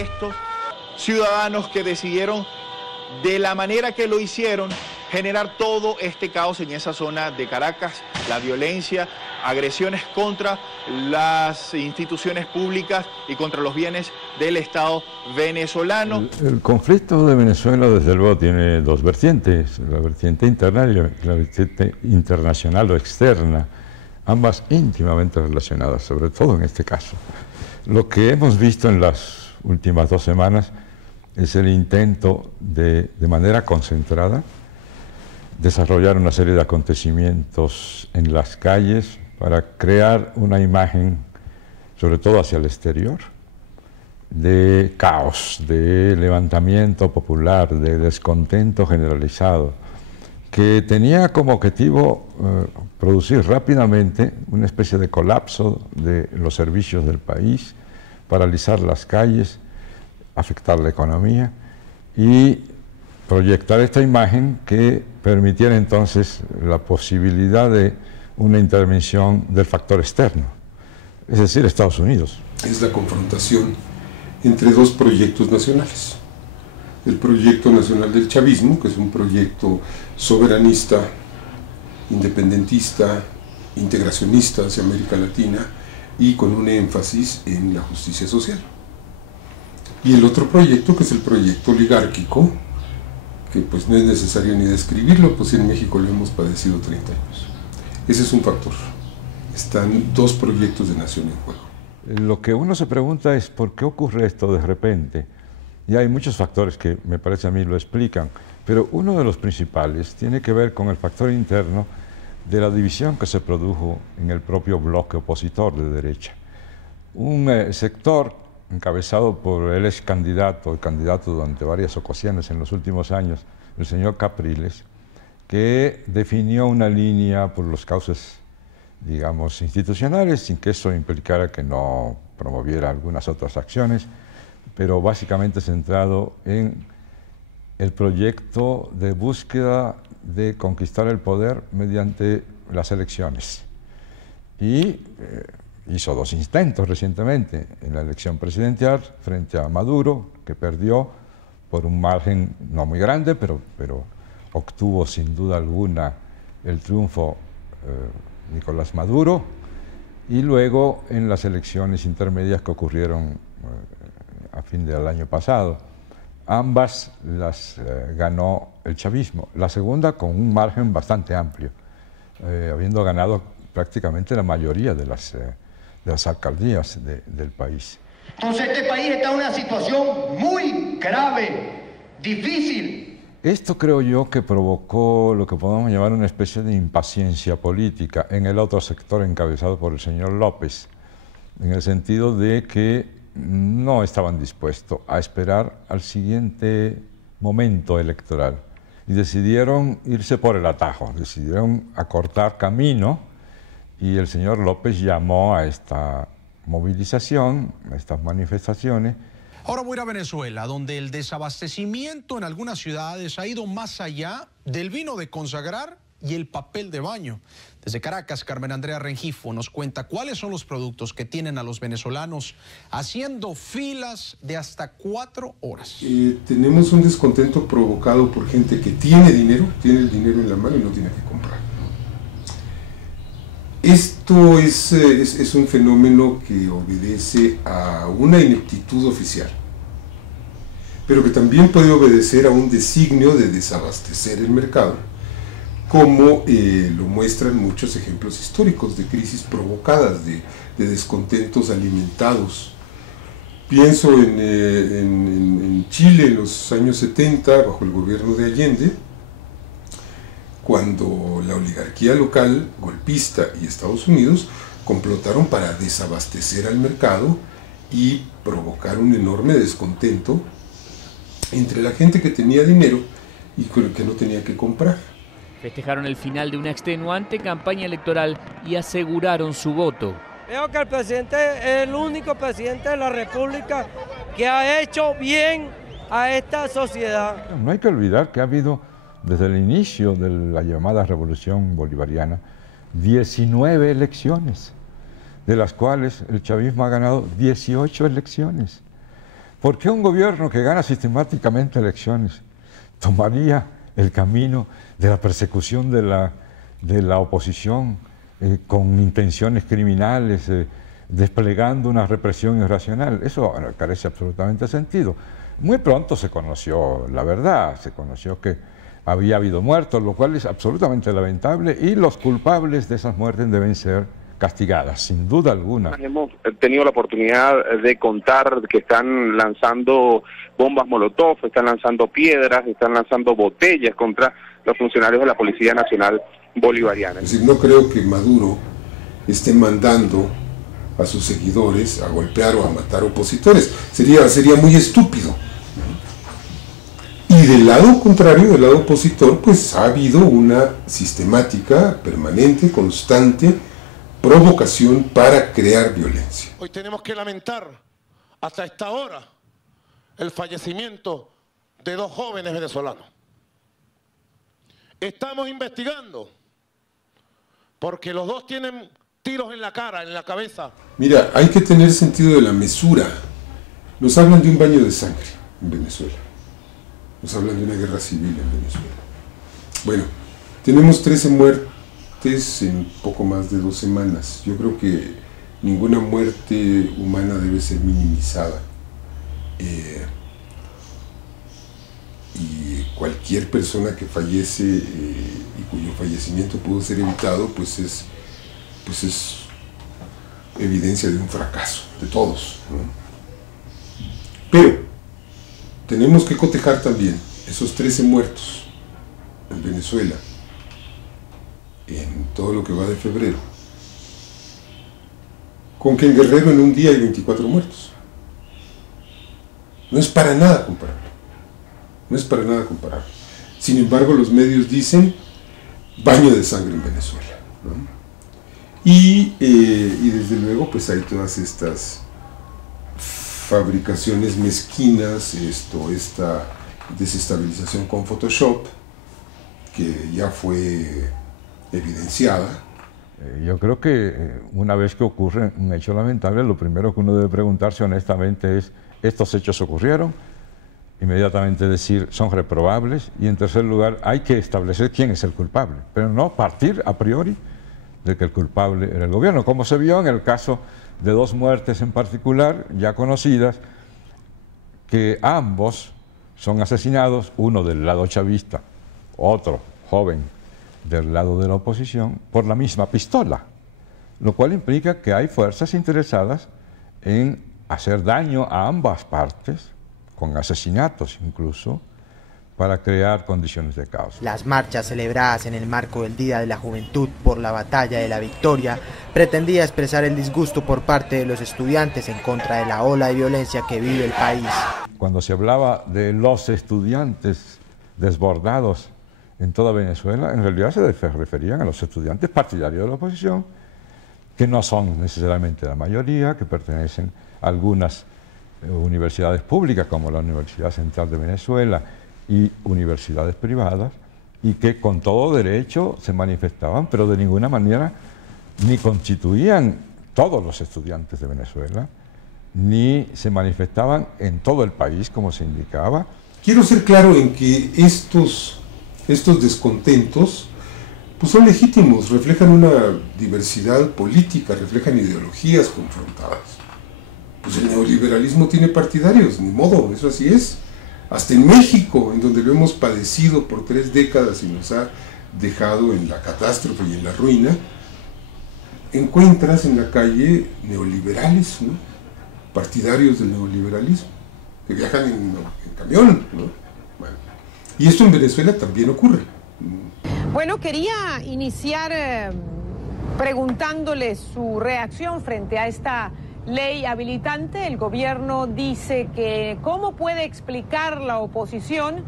estos ciudadanos que decidieron, de la manera que lo hicieron, generar todo este caos en esa zona de Caracas, la violencia, agresiones contra las instituciones públicas y contra los bienes del Estado venezolano. El conflicto de Venezuela, desde luego, tiene dos vertientes, la vertiente interna y la vertiente internacional o externa, ambas íntimamente relacionadas, sobre todo en este caso. Lo que hemos visto en las últimas 2 semanas es el intento de manera concentrada, desarrollar una serie de acontecimientos en las calles para crear una imagen, sobre todo hacia el exterior, de caos, de levantamiento popular, de descontento generalizado, que tenía como objetivo producir rápidamente una especie de colapso de los servicios del país, paralizar las calles, afectar la economía y proyectar esta imagen que permitiera entonces la posibilidad de una intervención del factor externo, es decir, Estados Unidos. Es la confrontación entre 2 proyectos nacionales. El proyecto nacional del chavismo, que es un proyecto soberanista, independentista, integracionista hacia América Latina y con un énfasis en la justicia social. Y el otro proyecto, que es el proyecto oligárquico, que pues no es necesario ni describirlo, pues en México lo hemos padecido 30 años. Ese es un factor. Están 2 proyectos de nación en juego. Lo que uno se pregunta es ¿por qué ocurre esto de repente? Y hay muchos factores que me parece a mí lo explican, pero uno de los principales tiene que ver con el factor interno de la división que se produjo en el propio bloque opositor de derecha. Un sector encabezado por el ex candidato, el candidato durante varias ocasiones en los últimos años, el señor Capriles, que definió una línea por los cauces, digamos, institucionales, sin que eso implicara que no promoviera algunas otras acciones, pero básicamente centrado en el proyecto de búsqueda de conquistar el poder mediante las elecciones. Y hizo 2 intentos recientemente en la elección presidencial frente a Maduro, que perdió por un margen no muy grande, pero obtuvo sin duda alguna el triunfo Nicolás Maduro, y luego en las elecciones intermedias que ocurrieron a fin del año pasado. Ambas las ganó el chavismo, la segunda con un margen bastante amplio, habiendo ganado prácticamente la mayoría de las alcaldías del país. Entonces este país está en una situación muy grave, difícil. Esto creo yo que provocó lo que podemos llamar una especie de impaciencia política en el otro sector encabezado por el señor López, en el sentido de que no estaban dispuestos a esperar al siguiente momento electoral y decidieron irse por el atajo, decidieron acortar camino, y el señor López llamó a esta movilización, a estas manifestaciones. Ahora voy a ir a Venezuela, donde el desabastecimiento en algunas ciudades ha ido más allá del vino de consagrar y el papel de baño. Desde Caracas, Carmen Andrea Rengifo nos cuenta cuáles son los productos que tienen a los venezolanos haciendo filas de hasta 4 horas. Tenemos un descontento provocado por gente que tiene dinero, tiene el dinero en la mano y no tiene que comprar. Esto es un fenómeno que obedece a una ineptitud oficial, pero que también puede obedecer a un designio de desabastecer el mercado, como lo muestran muchos ejemplos históricos de crisis provocadas, de descontentos alimentados. Pienso en Chile en los años 70, bajo el gobierno de Allende, cuando la oligarquía local, golpista y Estados Unidos complotaron para desabastecer al mercado y provocar un enorme descontento entre la gente que tenía dinero y que no tenía que comprar. Festejaron el final de una extenuante campaña electoral y aseguraron su voto. Creo que el presidente es el único presidente de la República que ha hecho bien a esta sociedad. No hay que olvidar que ha habido, desde el inicio de la llamada revolución bolivariana, 19 elecciones, de las cuales el chavismo ha ganado 18 elecciones. ¿Por qué un gobierno que gana sistemáticamente elecciones tomaría el camino de la persecución de la oposición con intenciones criminales, desplegando una represión irracional? Eso carece absolutamente de sentido. Muy pronto se conoció la verdad, se conoció que había habido muertos, lo cual es absolutamente lamentable, y los culpables de esas muertes deben ser castigadas, sin duda alguna. Hemos tenido la oportunidad de contar que están lanzando bombas molotov, están lanzando piedras, están lanzando botellas contra los funcionarios de la Policía Nacional Bolivariana. Es decir, no creo que Maduro esté mandando a sus seguidores a golpear o a matar opositores. Sería muy estúpido. Y del lado contrario, del lado opositor, pues ha habido una sistemática, permanente, constante provocación para crear violencia. Hoy tenemos que lamentar hasta esta hora el fallecimiento de 2 jóvenes venezolanos. Estamos investigando porque los 2 tienen tiros en la cara, en la cabeza. Mira, hay que tener sentido de la mesura. Nos hablan de un baño de sangre en Venezuela. Nos hablan de una guerra civil en Venezuela. Bueno, tenemos 13 muertes en poco más de 2 semanas. Yo creo que ninguna muerte humana debe ser minimizada. Y cualquier persona que fallece y cuyo fallecimiento pudo ser evitado, pues es evidencia de un fracaso, de todos, ¿no? Pero tenemos que cotejar también esos 13 muertos en Venezuela en todo lo que va de febrero, con que en Guerrero en un día hay 24 muertos. No es para nada comparable. No es para nada comparable. Sin embargo, los medios dicen baño de sangre en Venezuela, ¿no? Y desde luego pues hay todas estas fabricaciones mezquinas, esta desestabilización con Photoshop, que ya fue evidenciada. Yo creo que una vez que ocurre un hecho lamentable, lo primero que uno debe preguntarse honestamente es: ¿estos hechos ocurrieron? Inmediatamente decir son reprobables, y en tercer lugar hay que establecer quién es el culpable, pero no partir a priori de que el culpable era el gobierno, como se vio en el caso de 2 muertes en particular, ya conocidas, que ambos son asesinados, uno del lado chavista, otro joven del lado de la oposición, por la misma pistola, lo cual implica que hay fuerzas interesadas en hacer daño a ambas partes, con asesinatos incluso, para crear condiciones de caos. Las marchas celebradas en el marco del Día de la Juventud por la Batalla de la Victoria pretendía expresar el disgusto por parte de los estudiantes en contra de la ola de violencia que vive el país. Cuando se hablaba de los estudiantes desbordados en toda Venezuela, en realidad se referían a los estudiantes partidarios de la oposición, que no son necesariamente la mayoría, que pertenecen a algunas universidades públicas como la Universidad Central de Venezuela y universidades privadas, y que con todo derecho se manifestaban, pero de ninguna manera ni constituían todos los estudiantes de Venezuela, ni se manifestaban en todo el país como se indicaba. Quiero ser claro en que estos descontentos pues son legítimos, reflejan una diversidad política, reflejan ideologías confrontadas. Pues el neoliberalismo tiene partidarios, ni modo, eso así es. Hasta en México, en donde lo hemos padecido por 3 décadas y nos ha dejado en la catástrofe y en la ruina, encuentras en la calle neoliberales, ¿no? Partidarios del neoliberalismo, que viajan en camión, ¿no? Bueno, y esto en Venezuela también ocurre. Bueno, quería iniciar preguntándole su reacción frente a esta ley habilitante. El gobierno dice que cómo puede explicar la oposición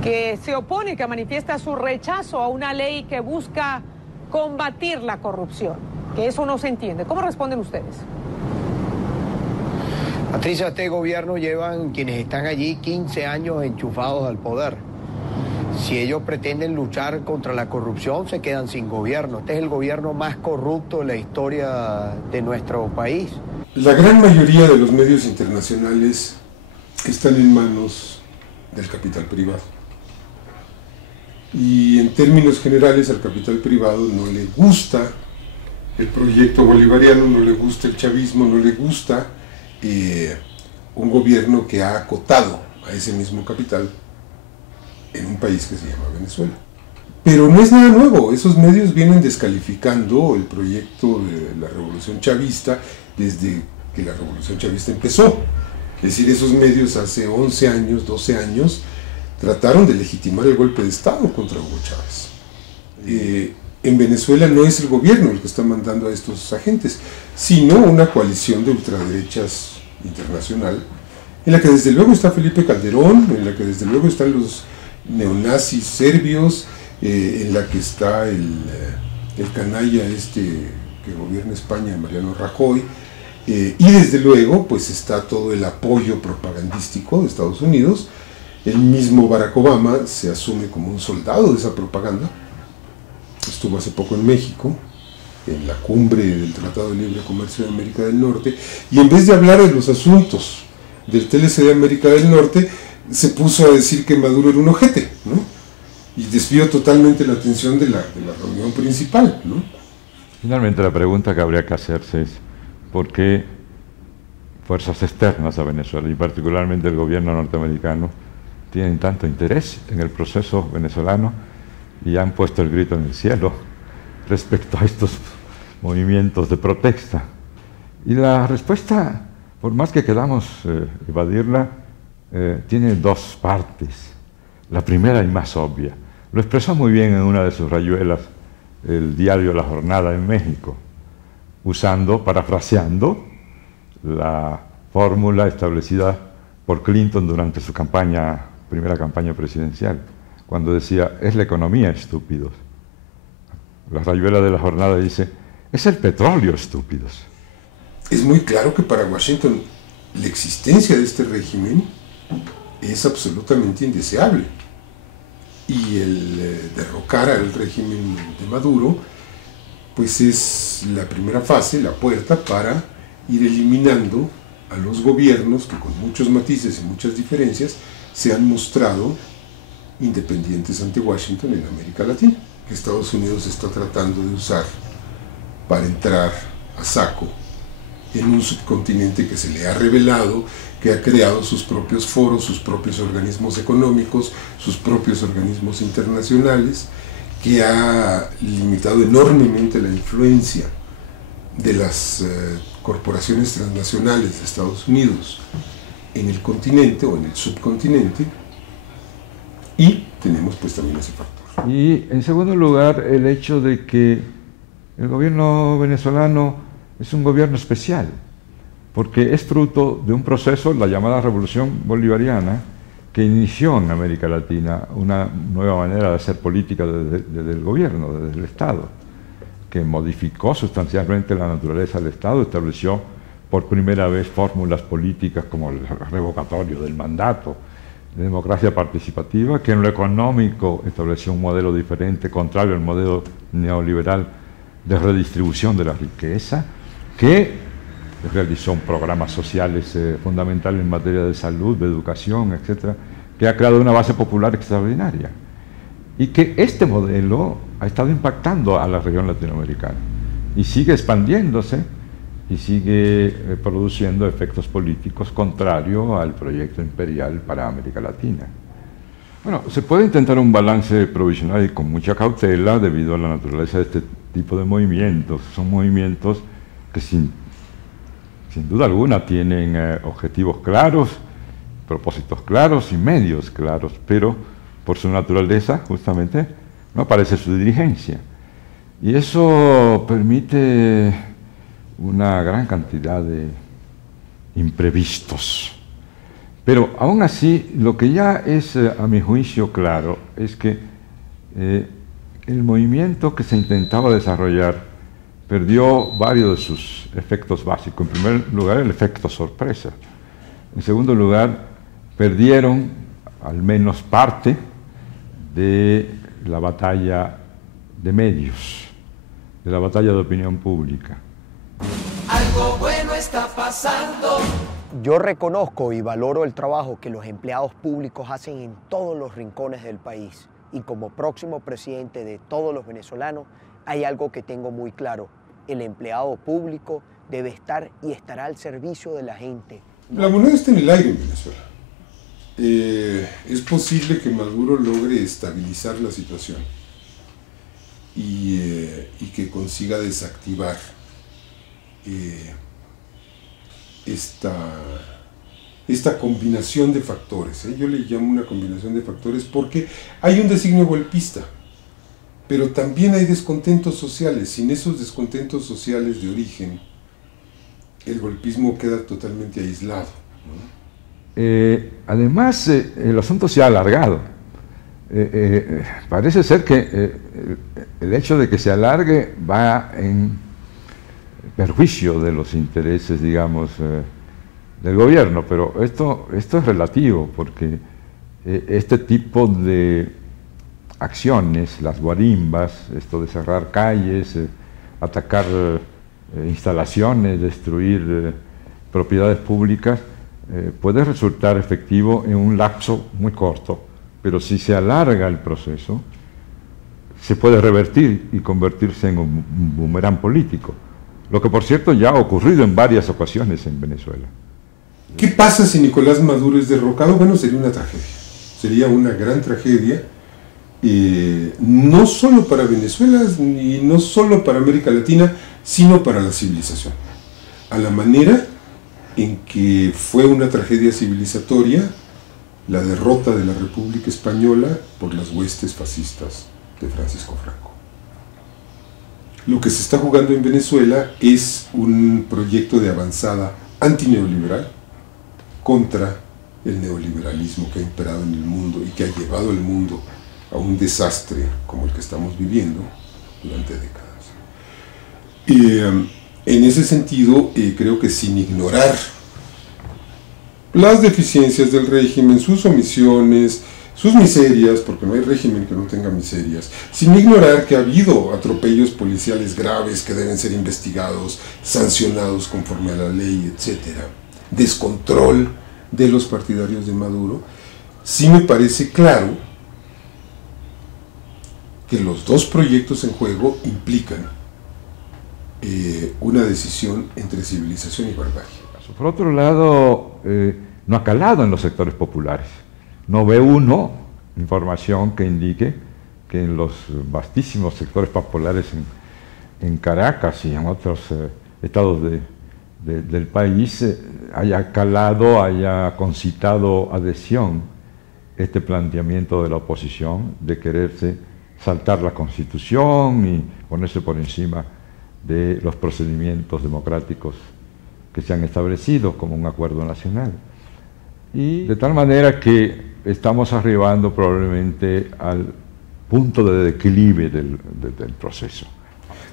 que se opone, que manifiesta su rechazo a una ley que busca combatir la corrupción, que eso no se entiende. ¿Cómo responden ustedes? Patricia, este gobierno llevan quienes están allí 15 años enchufados al poder. Si ellos pretenden luchar contra la corrupción, se quedan sin gobierno. Este es el gobierno más corrupto de la historia de nuestro país. La gran mayoría de los medios internacionales están en manos del capital privado. Y en términos generales al capital privado no le gusta el proyecto bolivariano, no le gusta el chavismo, no le gusta un gobierno que ha acotado a ese mismo capital en un país que se llama Venezuela. Pero no es nada nuevo, esos medios vienen descalificando el proyecto de la revolución chavista desde que la revolución chavista empezó. Es decir, esos medios hace 11 años, 12 años, trataron de legitimar el golpe de Estado contra Hugo Chávez. En Venezuela no es el gobierno el que está mandando a estos agentes, sino una coalición de ultraderechas internacional, en la que desde luego está Felipe Calderón, en la que desde luego están los neonazis serbios, en la que está el canalla que gobierna España, Mariano Rajoy, y desde luego pues está todo el apoyo propagandístico de Estados Unidos. El mismo Barack Obama se asume como un soldado de esa propaganda. Estuvo hace poco en México, en la cumbre del Tratado de Libre Comercio de América del Norte, y en vez de hablar de los asuntos del TLC de América del Norte, se puso a decir que Maduro era un ojete, ¿no? Y desvió totalmente la atención de la reunión principal, ¿no? Finalmente, la pregunta que habría que hacerse es ¿por qué fuerzas externas a Venezuela, y particularmente el gobierno norteamericano, tienen tanto interés en el proceso venezolano y han puesto el grito en el cielo respecto a estos movimientos de protesta? Y la respuesta, por más que queramos evadirla, tiene dos partes. La primera y más obvia. Lo expresó muy bien en una de sus rayuelas el diario La Jornada en México, parafraseando la fórmula establecida por Clinton durante su primera campaña presidencial, cuando decía, es la economía, estúpidos. La rayuela de La Jornada dice, es el petróleo, estúpidos. Es muy claro que para Washington la existencia de este régimen es absolutamente indeseable. Y el derrocar al régimen de Maduro, pues es la primera fase, la puerta para ir eliminando a los gobiernos que con muchos matices y muchas diferencias se han mostrado independientes ante Washington en América Latina, que Estados Unidos está tratando de usar para entrar a saco en un subcontinente que se le ha revelado, que ha creado sus propios foros, sus propios organismos económicos, sus propios organismos internacionales, que ha limitado enormemente la influencia de las corporaciones transnacionales de Estados Unidos en el continente o en el subcontinente, y tenemos pues también ese factor. Y en segundo lugar, el hecho de que el gobierno venezolano es un gobierno especial, porque es fruto de un proceso, la llamada Revolución Bolivariana, que inició en América Latina una nueva manera de hacer política desde el gobierno, desde el Estado, que modificó sustancialmente la naturaleza del Estado, estableció por primera vez fórmulas políticas como el revocatorio del mandato, de democracia participativa, que en lo económico estableció un modelo diferente, contrario al modelo neoliberal de redistribución de la riqueza, que realizó programas sociales fundamentales en materia de salud, de educación, etcétera, que ha creado una base popular extraordinaria. Y que este modelo ha estado impactando a la región latinoamericana y sigue expandiéndose y sigue produciendo efectos políticos contrarios al proyecto imperial para América Latina. Bueno, se puede intentar un balance provisional y con mucha cautela debido a la naturaleza de este tipo de movimientos. Son movimientos que sin duda alguna tienen objetivos claros, propósitos claros y medios claros, pero por su naturaleza justamente no aparece su dirigencia. Y eso permite una gran cantidad de imprevistos. Pero aún así, lo que ya es a mi juicio claro es que el movimiento que se intentaba desarrollar perdió varios de sus efectos básicos. En primer lugar, el efecto sorpresa. En segundo lugar, perdieron al menos parte de la batalla de medios, de la batalla de opinión pública. Algo bueno está pasando. Yo reconozco y valoro el trabajo que los empleados públicos hacen en todos los rincones del país. Y como próximo presidente de todos los venezolanos, hay algo que tengo muy claro. El empleado público debe estar y estará al servicio de la gente. La moneda está en el aire en Venezuela. Es posible que Maduro logre estabilizar la situación y que consiga desactivar esta combinación de factores. Yo le llamo una combinación de factores porque hay un designio golpista, pero también hay descontentos sociales. Sin esos descontentos sociales de origen, el golpismo queda totalmente aislado, ¿no? Además, el asunto se ha alargado. Parece ser que el hecho de que se alargue va en perjuicio de los intereses, digamos, del gobierno, pero esto es relativo, porque este tipo de acciones, las guarimbas, esto de cerrar calles, atacar instalaciones, destruir propiedades públicas, puede resultar efectivo en un lapso muy corto, pero si se alarga el proceso, se puede revertir y convertirse en un boomerang político, lo que por cierto ya ha ocurrido en varias ocasiones en Venezuela. ¿Qué pasa si Nicolás Maduro es derrocado? Bueno, sería una tragedia, sería una gran tragedia, no solo para Venezuela, ni no solo para América Latina, sino para la civilización, a la manera en que fue una tragedia civilizatoria la derrota de la República Española por las huestes fascistas de Francisco Franco. Lo que se está jugando en Venezuela es un proyecto de avanzada antineoliberal contra el neoliberalismo que ha imperado en el mundo y que ha llevado al mundo a un desastre como el que estamos viviendo durante décadas. En ese sentido, creo que sin ignorar las deficiencias del régimen, sus omisiones, sus miserias, porque no hay régimen que no tenga miserias, sin ignorar que ha habido atropellos policiales graves que deben ser investigados, sancionados conforme a la ley, etc., descontrol de los partidarios de Maduro, sí me parece claro que los dos proyectos en juego implican una decisión entre civilización y barbarie. Por otro lado, no ha calado en los sectores populares. No ve uno información que indique que en los vastísimos sectores populares en Caracas y en otros estados del país haya calado, haya concitado adhesión este planteamiento de la oposición de quererse saltar la Constitución y ponerse por encima de los procedimientos democráticos que se han establecido como un acuerdo nacional. Y de tal manera que estamos arribando probablemente al punto de declive del proceso.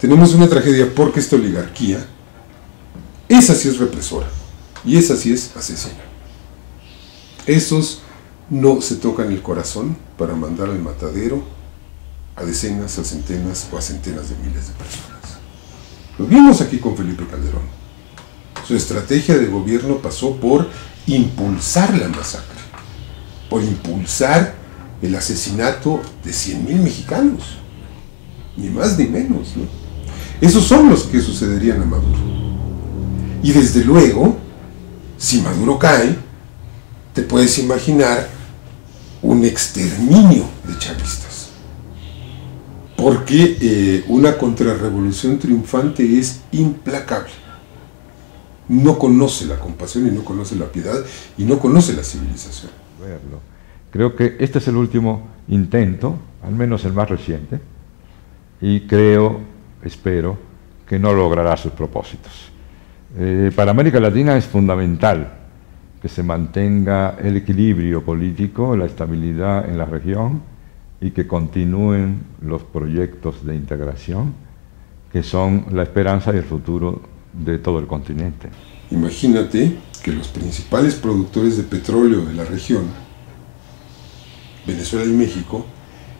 Tenemos una tragedia porque esta oligarquía, esa sí es represora y esa sí es asesina. Esos no se tocan el corazón para mandar al matadero a decenas, a centenas o a centenas de miles de personas. Lo vimos aquí con Felipe Calderón. Su estrategia de gobierno pasó por impulsar la masacre, por impulsar el asesinato de 100.000 mexicanos, ni más ni menos, ¿no? Esos son los que sucederían a Maduro. Y desde luego, si Maduro cae, te puedes imaginar un exterminio de chavistas. Porque una contrarrevolución triunfante es implacable. No conoce la compasión y no conoce la piedad y no conoce la civilización. Creo que este es el último intento, al menos el más reciente, y creo, espero, que no logrará sus propósitos. Para América Latina es fundamental que se mantenga el equilibrio político, la estabilidad en la región y que continúen los proyectos de integración que son la esperanza y el futuro de todo el continente. Imagínate que los principales productores de petróleo de la región, Venezuela y México,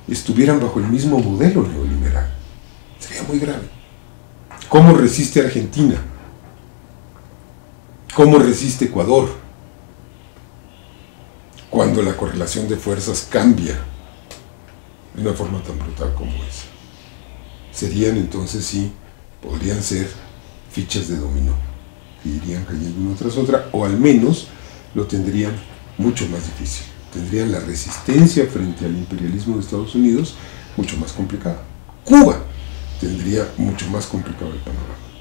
estuvieran bajo el mismo modelo neoliberal. Sería muy grave. ¿Cómo resiste Argentina ¿Cómo resiste Ecuador cuando la correlación de fuerzas cambia de una forma tan brutal como esa? Serían entonces, sí, podrían ser fichas de dominó, que irían cayendo una tras otra, o al menos lo tendrían mucho más difícil. Tendrían la resistencia frente al imperialismo de Estados Unidos mucho más complicada. Cuba tendría mucho más complicado el panorama.